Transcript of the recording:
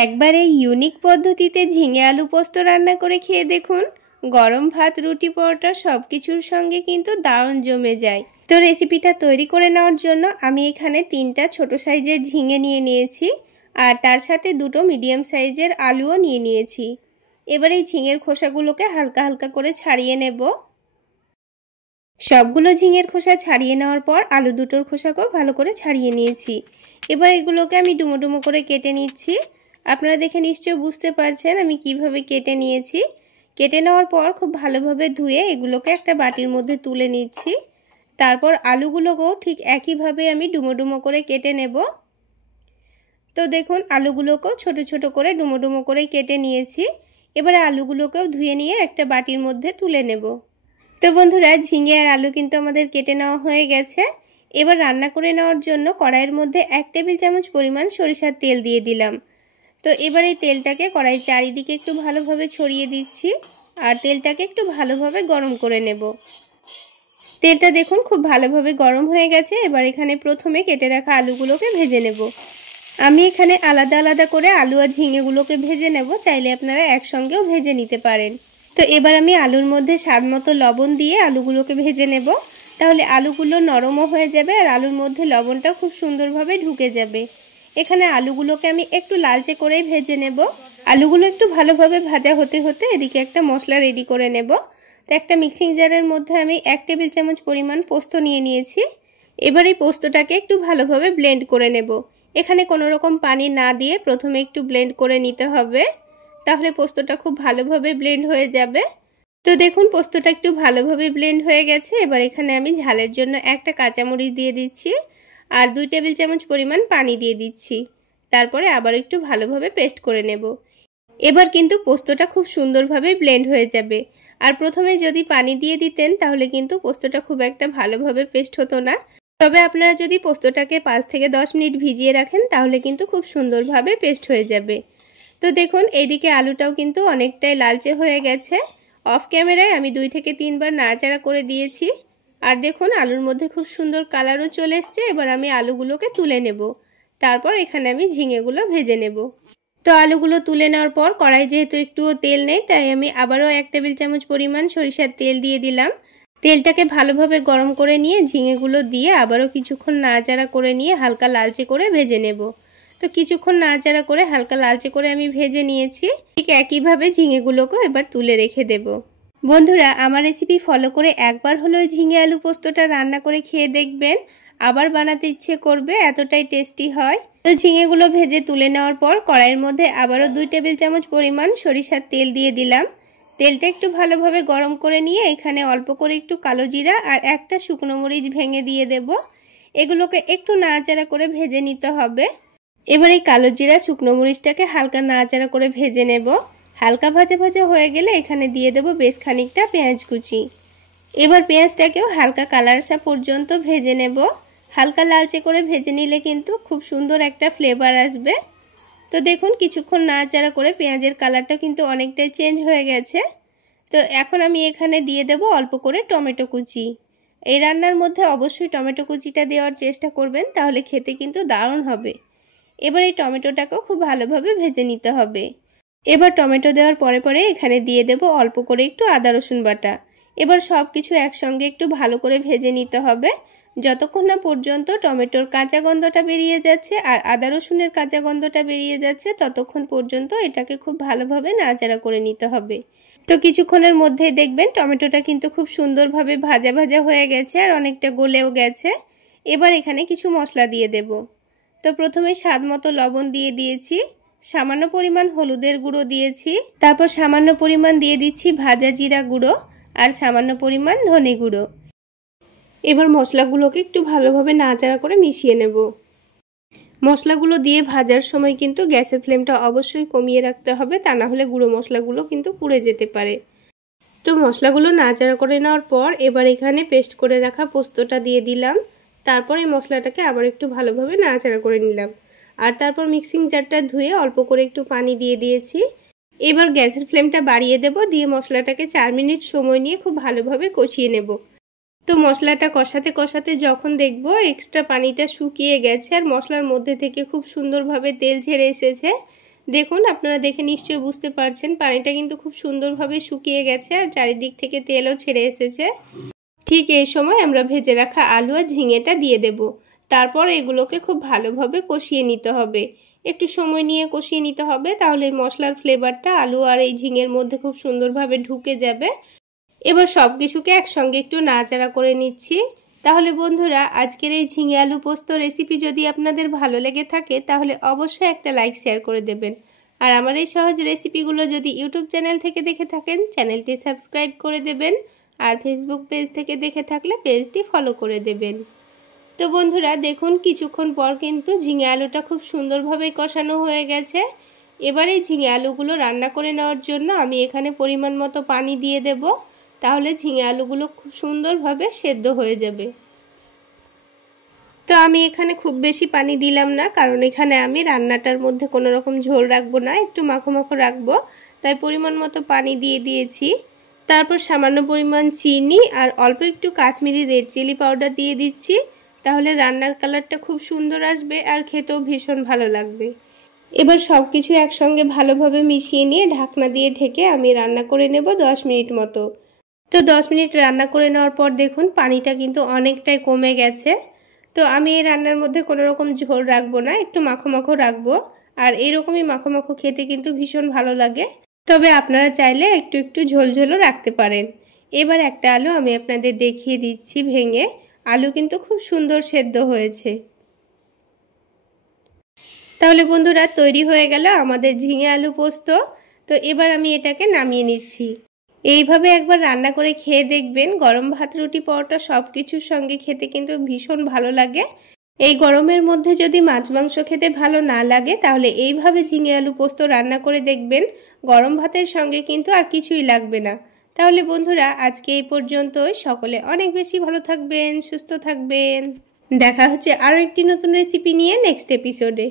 একবার এই ইউনিক পদ্ধতিতে ঝিঙে আলু পোস্ত রান্না করে খেয়ে দেখুন। গরম ভাত, রুটি, পরোটা সব কিছুর সঙ্গে কিন্তু দারুণ জমে যায়। তো রেসিপিটা তৈরি করে নেওয়ার জন্য আমি এখানে 3টা ছোট সাইজের ঝিঙে নিয়ে নিয়েছি আর তার সাথে 2টো মিডিয়াম সাইজের আলুও নিয়ে নিয়েছি। এবার এই ঝিঙের খোসাগুলোকে হালকা হালকা করে ছাড়িয়ে নেব। সবগুলো ঝিঙের খোসা ছাড়িয়ে নেওয়ার পর আলু দুটোর খোসাকেও ভালো করে ছাড়িয়ে নিয়েছি। এবার এগুলোকে আমি ডুমো ডুমো করে কেটে নিচ্ছি। আপনারা দেখে নিশ্চয়ই বুঝতে পারছেন আমি কিভাবে কেটে নিয়েছি। কেটে নেওয়ার পর খুব ভালোভাবে ধুয়ে এগুলোকে একটা বাটির মধ্যে তুলে নিচ্ছি। তারপর আলুগুলোকেও ঠিক একইভাবে আমি ডুমো ডুমো করে কেটে নেব। তো দেখুন আলুগুলোকেও ছোট ছোট করে ডুমো ডুমো করে কেটে নিয়েছি। এবারে আলুগুলোকেও ধুয়ে নিয়ে একটা বাটির মধ্যে তুলে নেব। তো বন্ধুরা, ঝিঙে আর আলু কিন্তু আমাদের কেটে নেওয়া হয়ে গেছে। এবার রান্না করে নেওয়ার জন্য কড়াইয়ের মধ্যে 1 টেবিল চামচ পরিমাণ সরিষার তেল দিয়ে দিলাম। তো এবার এই তেলটাকে কড়াইয়ের চারিদিকে একটু ভালোভাবে ছড়িয়ে দিচ্ছি আর তেলটাকে একটু ভালোভাবে গরম করে নেব। তেলটা দেখুন খুব ভালোভাবে গরম হয়ে গেছে। এবার এখানে প্রথমে কেটে রাখা আলুগুলোকে ভেজে নেব। আমি এখানে আলাদা আলাদা করে আলু আর ঝিঙেগুলোকে ভেজে নেব, চাইলে আপনারা একসঙ্গেও ভেজে নিতে পারেন। তো এবার আমি আলুর মধ্যে স্বাদমতো লবণ দিয়ে আলুগুলোকে ভেজে নেব, তাহলে আলুগুলো নরমও হয়ে যাবে আর আলুর মধ্যে লবণটা খুব সুন্দরভাবে ঢুকে যাবে। এখানে আলুগুলোকে আমি একটু লালচে করেই ভেজে নেব। আলুগুলো একটু ভালোভাবে ভাজা হতে হতে এদিকে একটা মশলা রেডি করে নেব। তো একটা মিক্সিং জারের মধ্যে আমি 1 টেবিল চামচ পরিমাণ পোস্ত নিয়ে নিয়েছি। এবার এই পোস্তটাকে একটু ভালোভাবে ব্লেন্ড করে নেব। এখানে কোনো রকম পানি না দিয়ে প্রথমে একটু ব্লেন্ড করে নিতে হবে, তাহলে পোস্তটা খুব ভালোভাবে ব্লেন্ড হয়ে যাবে। তো দেখুন পোস্তটা একটু ভালোভাবে ব্লেন্ড হয়ে গেছে। এবার এখানে আমি ঝালের জন্য একটা কাঁচামরিচ দিয়ে দিচ্ছি আর 2 টেবিল চামচ পরিমাণ পানি দিয়ে দিচ্ছি। তারপরে আবার একটু ভালোভাবে পেস্ট করে নেব। এবার কিন্তু পোস্তটা খুব সুন্দরভাবে ব্লেন্ড হয়ে যাবে। আর প্রথমে যদি পানি দিয়ে দিতেন তাহলে কিন্তু পোস্তটা খুব একটা ভালোভাবে পেস্ট হতো না। তবে আপনারা যদি পোস্তটাকে 5 থেকে 10 মিনিট ভিজিয়ে রাখেন তাহলে কিন্তু খুব সুন্দরভাবে পেস্ট হয়ে যাবে। তো দেখুন এইদিকে আলুটাও কিন্তু অনেকটাই লালচে হয়ে গেছে। অফ ক্যামেরায় আমি 2 থেকে 3 বার নাড়াচাড়া করে দিয়েছি আর দেখুন আলুর মধ্যে খুব সুন্দর কালারও চলে এসছে। এবার আমি আলুগুলোকে তুলে নেব। তারপর এখানে আমি ঝিঙেগুলো ভেজে নেব। তো আলুগুলো তুলে নেওয়ার পর কড়াই যেহেতু একটুও তেল নেই তাই আমি আবারও 1 টেবিল চামচ পরিমাণ সরিষার তেল দিয়ে দিলাম। তেলটাকে ভালোভাবে গরম করে নিয়ে ঝিঙেগুলো দিয়ে আবারও কিছুক্ষণ নাড়াচাড়া করে নিয়ে হালকা লালচে করে ভেজে নেব। তো কিছুক্ষণ নাড়াচাড়া করে হালকা লালচে করে আমি ভেজে নিয়েছি। ঠিক একইভাবে ঝিঙেগুলোকেও এবার তুলে রেখে দেব। বন্ধুরা, আমার রেসিপি ফলো করে একবার হলেও ঝিঙে আলু পোস্তটা রান্না করে খেয়ে দেখবেন, আবার বানাতে ইচ্ছে করবে, এতটাই টেস্টি হয়। তো ঝিঙেগুলো ভেজে তুলে নেওয়ার পর কড়াইয়ের মধ্যে আবারও 2 টেবিল চামচ পরিমাণ সরিষার তেল দিয়ে দিলাম। তেলটা একটু ভালোভাবে গরম করে নিয়ে এখানে অল্প করে একটু কালো জিরা আর একটা শুকনো মরিচ ভেঙে দিয়ে দেব। এগুলোকে একটু নাড়াচাড়া করে ভেজে নিতে হবে। এবার এই কালো জিরা শুকনো মরিচটাকে হালকা নাড়াচাড়া করে ভেজে নেব। হালকা ভাজা ভাজা হয়ে গেলে এখানে দিয়ে দেব বেশ খানিকটা পেঁয়াজ কুচি। এবার পেঁয়াজটাকেও হালকা কালার আসা পর্যন্ত ভেজে নেব। হালকা লালচে করে ভেজে নিলে কিন্তু খুব সুন্দর একটা ফ্লেভার আসবে। তো দেখুন কিছুক্ষণ নাড়াচাড়া করে পেঁয়াজের কালারটা কিন্তু অনেকটাই চেঞ্জ হয়ে গেছে। তো এখন আমি এখানে দিয়ে দেব অল্প করে টমেটো কুচি। এই রান্নার মধ্যে অবশ্যই টমেটো কুচিটা দেওয়ার চেষ্টা করবেন, তাহলে খেতে কিন্তু দারুণ হবে। এবার এই টমেটোটাকেও খুব ভালোভাবে ভেজে নিতে হবে। এবার টমেটো দেওয়ার পরে পরে এখানে দিয়ে দেব অল্প করে একটু আদা রসুন বাটা। এবার সব কিছু একসঙ্গে একটু ভালো করে ভেজে নিতে হবে, যতক্ষণ না পর্যন্ত টমেটোর কাঁচা গন্ধটা বেরিয়ে যাচ্ছে আর আদা রসুনের কাঁচা গন্ধটা বেরিয়ে যাচ্ছে, ততক্ষণ পর্যন্ত এটাকে খুব ভালোভাবে নাড়াচাড়া করে নিতে হবে। তো কিছুক্ষণের মধ্যেই দেখবেন টমেটোটা কিন্তু খুব সুন্দরভাবে ভাজা ভাজা হয়ে গেছে আর অনেকটা গলেও গেছে। এবার এখানে কিছু মশলা দিয়ে দেব। তো প্রথমে স্বাদমতো লবণ দিয়ে দিয়েছি, সামান্য পরিমাণ হলুদের গুঁড়ো দিয়েছি, তারপর সামান্য পরিমাণ দিয়ে দিচ্ছি ভাজা জিরা গুঁড়ো আর সামান্য পরিমাণ ধনে গুঁড়ো। এবার মশলাগুলোকে একটু ভালোভাবে নাড়াচাড়া করে মিশিয়ে নেব। মশলাগুলো দিয়ে ভাজার সময় কিন্তু গ্যাসের ফ্লেমটা অবশ্যই কমিয়ে রাখতে হবে, তা না হলে গুঁড়ো মশলাগুলো কিন্তু পুড়ে যেতে পারে। তো মশলাগুলো নাড়াচাড়া করে নেওয়ার পর এবার এখানে পেস্ট করে রাখা পোস্তটা দিয়ে দিলাম। তারপর এই মশলাটাকে আবার একটু ভালোভাবে নাড়াচাড়া করে নিলাম আর তারপর মিক্সিং জারটা ধুয়ে অল্প করে একটু পানি দিয়ে দিয়েছি। এবার গ্যাসের ফ্লেমটা বাড়িয়ে দেব, দিয়ে মশলাটাকে 4 মিনিট সময় নিয়ে খুব ভালোভাবে কষিয়ে নেব। তো মশলাটা কষাতে কষাতে যখন দেখব এক্সট্রা পানিটা শুকিয়ে গেছে আর মশলার মধ্যে থেকে খুব সুন্দরভাবে তেল ছেড়ে এসেছে, দেখুন আপনারা দেখে নিশ্চয়ই বুঝতে পারছেন পানিটা কিন্তু খুব সুন্দরভাবে শুকিয়ে গেছে আর চারিদিক থেকে তেলও ছেড়ে এসেছে। ঠিক এই সময় আমরা ভেজে রাখা আলু আর ঝিঙেটা দিয়ে দেব। তারপর এগুলোকে খুব ভালোভাবে কষিয়ে নিতে হবে। একটু সময় নিয়ে কষিয়ে নিতে হবে, তাহলে মশলার ফ্লেভারটা আলু আর এই ঝিঙের মধ্যে খুব সুন্দরভাবে ঢুকে যাবে। এবার সব কিছুকে একসঙ্গে একটু নাড়াচাড়া করে নিচ্ছি। তাহলে বন্ধুরা, আজকের এই ঝিঙে আলু পোস্ত রেসিপি যদি আপনাদের ভালো লেগে থাকে তাহলে অবশ্যই একটা লাইক শেয়ার করে দেবেন। আর আমার এই সহজ রেসিপিগুলো যদি ইউটিউব চ্যানেল থেকে দেখে থাকেন চ্যানেলটি সাবস্ক্রাইব করে দেবেন, আর ফেসবুক পেজ থেকে দেখে থাকলে পেজটি ফলো করে দেবেন। তো বন্ধুরা দেখুন, কিছুক্ষণ পর কিন্তু ঝিঙে আলুটা খুব সুন্দরভাবে কষানো হয়ে গেছে। এবার এই ঝিঙে আলুগুলো রান্না করে নেওয়ার জন্য আমি এখানে পরিমাণ মতো পানি দিয়ে দেব, তাহলে ঝিঙে আলুগুলো খুব সুন্দরভাবে সেদ্ধ হয়ে যাবে। তো আমি এখানে খুব বেশি পানি দিলাম না, কারণ এখানে আমি রান্নাটার মধ্যে কোনো রকম ঝোল রাখবো না, একটু মাখো মাখো রাখবো, তাই পরিমাণ মতো পানি দিয়ে দিয়েছি। তারপর সামান্য পরিমাণ চিনি আর অল্প একটু কাশ্মীরি রেড চিলি পাউডার দিয়ে দিচ্ছি, তাহলে রান্নার কালারটা খুব সুন্দর আসবে আর খেতেও ভীষণ ভালো লাগবে। এবার সব কিছু একসঙ্গে ভালোভাবে মিশিয়ে নিয়ে ঢাকনা দিয়ে ঢেকে আমি রান্না করে নেব 10 মিনিট মতো। তো 10 মিনিট রান্না করে নেওয়ার পর দেখুন পানিটা কিন্তু অনেকটাই কমে গেছে। তো আমি এই রান্নার মধ্যে কোনো রকম ঝোল রাখবো না, একটু মাখো মাখো রাখবো। আর এইরকমই মাখো মাখো খেতে কিন্তু ভীষণ ভালো লাগে, তবে আপনারা চাইলে একটু একটু ঝোল ঝোলও রাখতে পারেন। এবার একটা আলু আমি আপনাদের দেখিয়ে দিচ্ছি ভেঙে। আলু কিন্তু খুব সুন্দর সেদ্ধ হয়েছে। তাহলে বন্ধুরা তৈরি হয়ে গেল আমাদের ঝিঙে আলু পোস্ত। তো এবার আমি এটাকে নামিয়ে নিচ্ছি। এইভাবে একবার রান্না করে খেয়ে দেখবেন, গরম ভাত রুটি পরোটা সব কিছুর সঙ্গে খেতে কিন্তু ভীষণ ভালো লাগে। এই গরমের মধ্যে যদি মাছ মাংস খেতে ভালো না লাগে তাহলে এইভাবে ঝিঙে আলু পোস্ত রান্না করে দেখবেন, গরম ভাতের সঙ্গে কিন্তু আর কিছুই লাগবে না। তাহলে বন্ধুরা আজকে এই পর্যন্তই। সকলে অনেক বেশি ভালো থাকবেন, সুস্থ থাকবেন। দেখা হচ্ছে আরও একটি নতুন রেসিপি নিয়ে নেক্সট এপিসোডে।